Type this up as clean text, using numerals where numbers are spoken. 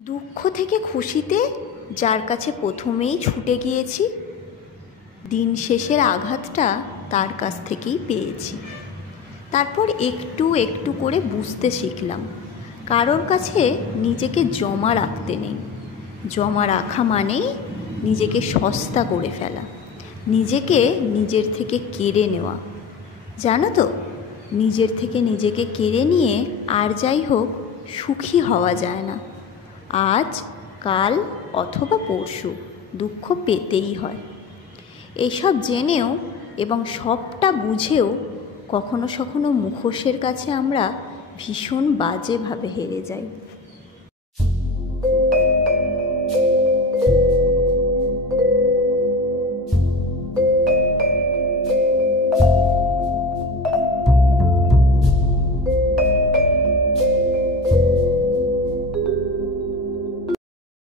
দুঃখ থেকে খুশিতে যার কাছে প্রথমেই ছুটে গিয়েছি, দিন শেষের আঘাতটা তার কাছ থেকেই পেয়েছি। তারপর একটু একটু করে বুঝতে শিখলাম, কারোর কাছে নিজেকে জমা রাখতে নেই। জমা রাখা মানেই নিজেকে সস্তা করে ফেলা, নিজেকে নিজের থেকে কেড়ে নেওয়া। জানো তো, নিজের থেকে নিজেকে কেড়ে নিয়ে আর যাই হোক সুখী হওয়া যায় না। আজ, কাল অথবা পরশু দুঃখ পেতেই হয়। এইসব জেনেও এবং সবটা বুঝেও কখনো কখনো মুখোশের কাছে আমরা ভীষণ বাজেভাবে হেরে যাই।